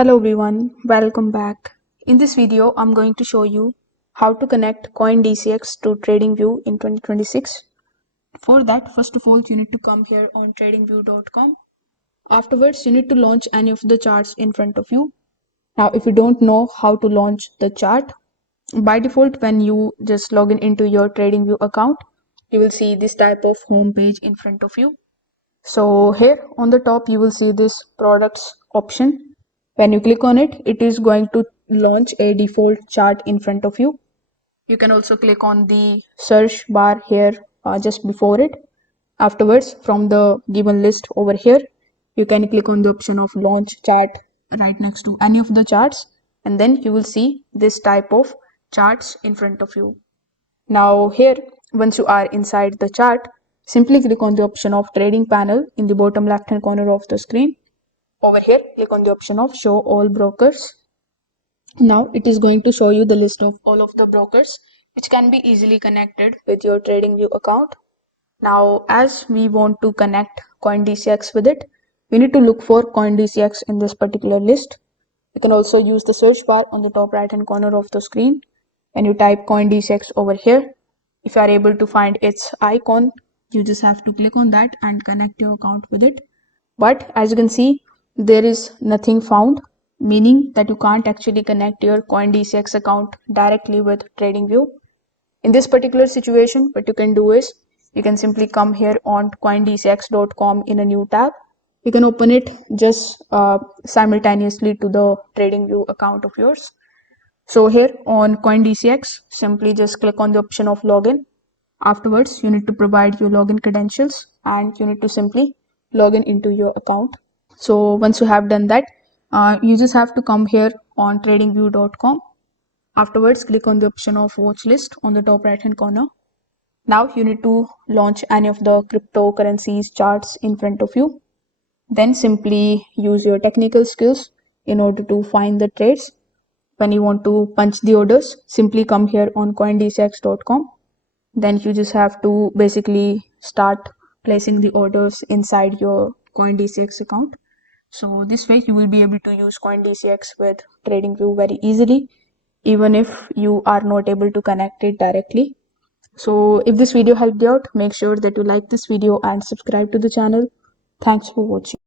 Hello everyone, welcome back. In this video, I'm going to show you how to connect CoinDCX to TradingView in 2026. For that, first of all, you need to come here on TradingView.com. Afterwards, you need to launch any of the charts in front of you. Now, if you don't know how to launch the chart, by default, when you just log in into your TradingView account, you will see this type of home page in front of you. So here on the top, you will see this products option. When you click on it, it is going to launch a default chart in front of you. You can also click on the search bar here just before it. Afterwards, from the given list over here, you can click on the option of launch chart right next to any of the charts, and then you will see this type of charts in front of you. Now here, once you are inside the chart, simply click on the option of trading panel in the bottom left hand corner of the screen. Over here, click on the option of show all brokers. Now it is going to show you the list of all of the brokers which can be easily connected with your TradingView account. Now as we want to connect CoinDCX with it, we need to look for CoinDCX in this particular list. You can also use the search bar on the top right hand corner of the screen. When you type CoinDCX over here, if you are able to find its icon, you just have to click on that and connect your account with it. But as you can see, there is nothing found, meaning that you can't actually connect your CoinDCX account directly with TradingView. In this particular situation, what you can do is you can simply come here on coindcx.com in a new tab. You can open it just simultaneously to the TradingView account of yours. So here on CoinDCX, simply just click on the option of login. Afterwards, you need to provide your login credentials and you need to simply log in into your account. So once you have done that, you just have to come here on tradingview.com. Afterwards, click on the option of watch list on the top right hand corner. Now you need to launch any of the cryptocurrencies charts in front of you. Then simply use your technical skills in order to find the trades. When you want to punch the orders, simply come here on coindcx.com. Then you just have to basically start placing the orders inside your CoinDCX account. So this way you will be able to use CoinDCX with TradingView very easily, even if you are not able to connect it directly. So if this video helped you out, make sure that you like this video and subscribe to the channel. Thanks for watching.